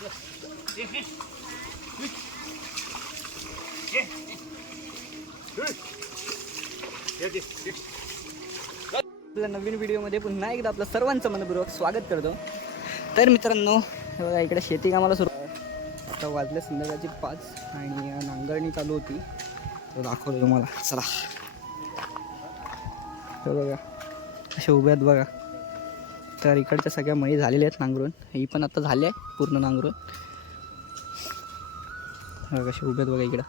आपल्या नवीन व्हिडिओमध्ये पुन्हा एकदा आपलं सर्वांचं मनपूर्वक स्वागत करतो. तर मित्रांनो हे बघा इकडे शेती कामाला सुरू आता वाजले संध्याकाळची पाच आणि नांगरणी चालू होती. तो दाखवतो तुम्हाला. चला. बघा असे उभ्यात आहेत बघा. तर इकडच्या सगळ्या मळी झालेल्या आहेत नांगरून. ही पण आता झाली आहे पूर्ण नांगरून. हे बघा उभे आहेत बघा इकडं.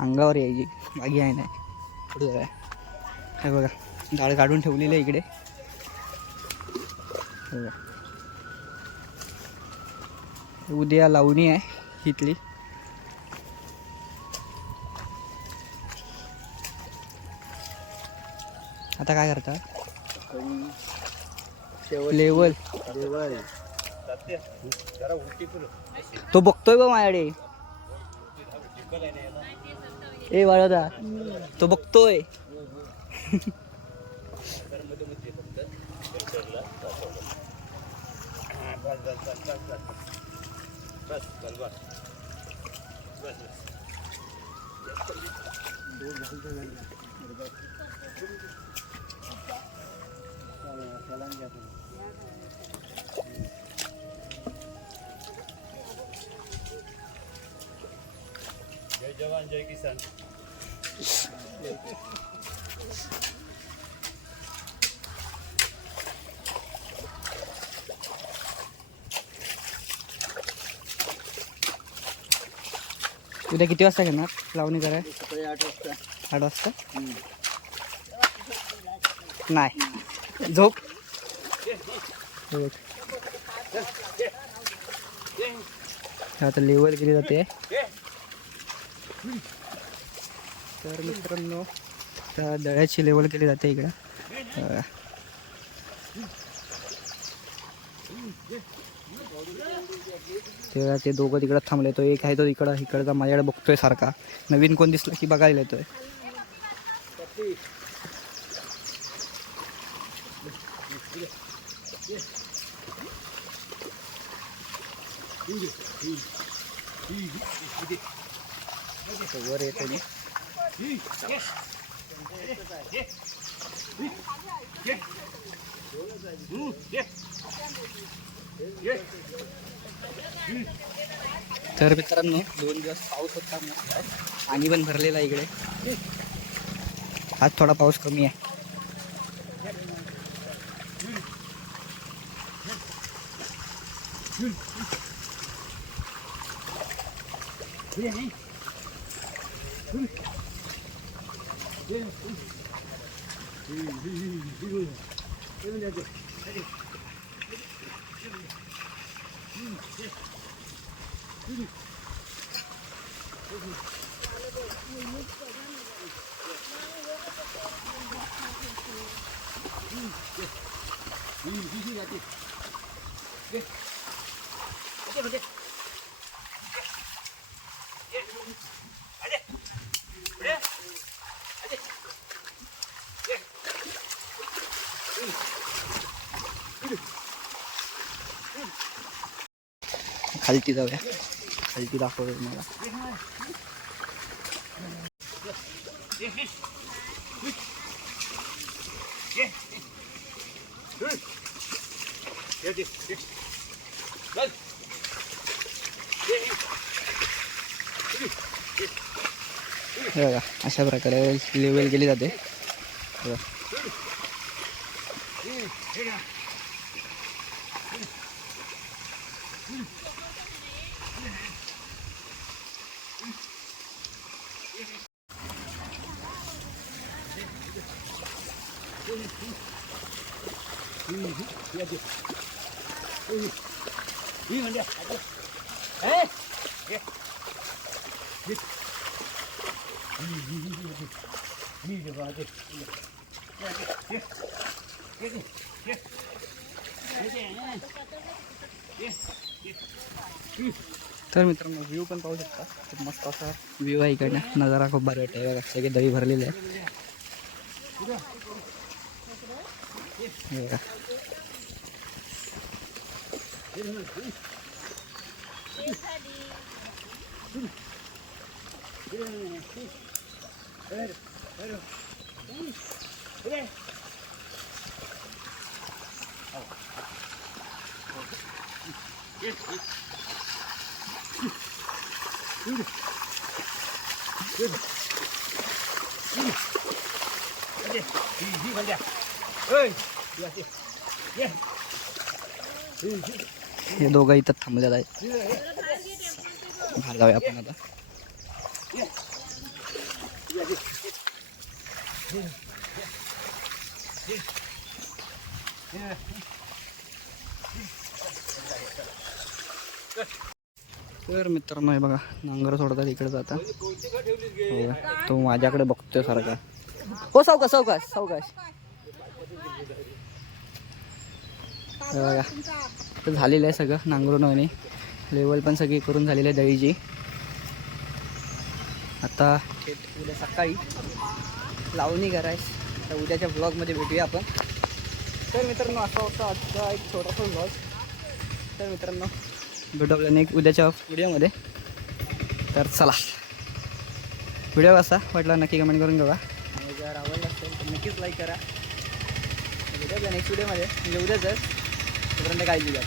अंगावर यायची मागे आहे नाही पुढे हे बघा डाळ काढून ठेवलेली आहे इकडे. उद्या लावणी आहे इथली. आता काय करता? लेवल तो बघतोय बा माझ्याकडे. ए बाळा तो बघतोय. जय किसान. उद्या किती वाजता घेणार? लावणी कराय सकाळी आठ वाजता. आठ वाजता? नाही. झोप. आता लेवल केली जाते. तर मित्रांनो त्या दळ्याची लेवल केली जाते इकडं. तेव्हा ते दोघं तिकडं थांबले तो एक आहे तो इकडं इकडचा माझ्याकडे बघतोय सारखा. नवीन कोण दिसलं की बघायला येतोय. वर येते मी तर मित्रांनो दोन दिवस पाऊस होता पाणी पण भरलेला आहे इकडे. आज थोडा पाऊस कमी आहे. Oke, oke. खालती जाऊया. खालती दाखवतो मला हे बघा अशा प्रकारे लेवल केली जाते. हे बघा. तर मित्रांनो व्ह्यू पण पाहू शकता. खूप मस्त असा व्ह्यू आहे इकडनं. नजारा खूप भारी वाटते बघा. सगळे दही भरलेले आहे बघा. हे दोघं इथं थांबलेलं आहे बाहेर जाऊया आपण आता Yeah. तर मित्रांनो हे बघा नांगर सोडतात इकडे जाता हो तो माझ्याकडे बघतोय सारखा. हो सावकाश सावकाश सावकाश. बघा तर झालेलं आहे सगळं नांगरून लेवल पण सगळी करून झालेली आहे दळीची आता उद्या सकाळी लावणी करायच. तर उद्याच्या ब्लॉगमध्ये भेटूया आपण. तर मित्रांनो असा होता आजचा एक छोटासा ब्लॉग तर मित्रांनो भेटू आपल्याला एक उद्याच्या व्हिडिओमध्ये तर चला. व्हिडिओ असा वाटला नक्की कमेंट करून बघा. आणि जर आवडला असेल तर नक्कीच लाईक करा. भेटूया नेक्स्ट व्हिडिओमध्ये म्हणजे उद्याच तोपर्यंत काळजी घ्या.